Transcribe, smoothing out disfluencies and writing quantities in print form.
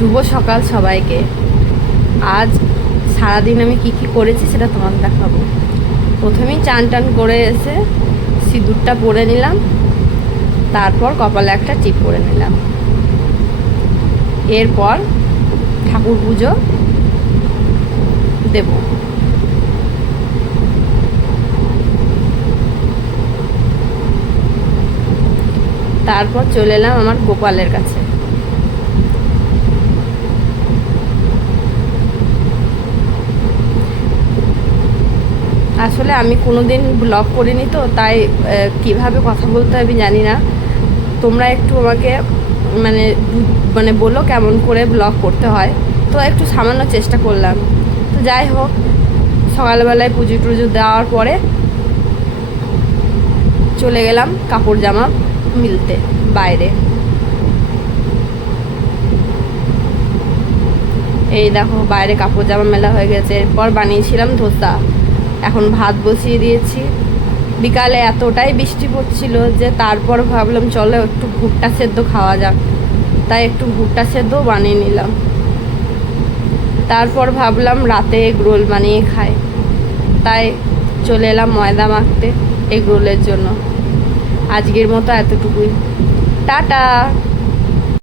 শুভ সকাল সবাইকে। আজ সারাদিন আমি কি কি করেছি সেটা তোমাদের দেখাবো। প্রথমেই চান টান করে এসে সিঁদুরটা পরে নিলাম, তারপর কপালে একটা টিপ পরে নিলাম। এরপর ঠাকুর পুজো দেব। তারপর চলে এলাম আমার গোপালের কাছে। আসলে আমি কোনো দিন ব্লগ করিনি, তো তাই কিভাবে কথা বলতে হবে জানি না। তোমরা একটু আমাকে মানে মানে বলো কেমন করে ব্লগ করতে হয়, তো একটু সামান্য চেষ্টা করলাম। তো যাই হোক, সকালবেলায় পুজো টুজো দেওয়ার পরে চলে গেলাম কাপড় জামা মিলতে বাইরে। এই দেখো বাইরে কাপড় জামা মেলা হয়ে গেছে। এরপর বানিয়েছিলাম ধোসা, এখন ভাত বসিয়ে দিয়েছি। বিকালে এতটাই বৃষ্টি পড়ছিল যে তারপর ভাবলাম চলো একটু ভুট্টা সেদ্ধ খাওয়া যাক, তাই একটু ভুট্টা সেদ্ধ বানিয়ে নিলাম। তারপর ভাবলাম রাতে এগ রোল বানিয়ে খাই, তাই চলে এলাম ময়দা মাখতে এগ রোলের জন্য। আজকের মতো এতটুকুই, টাটা।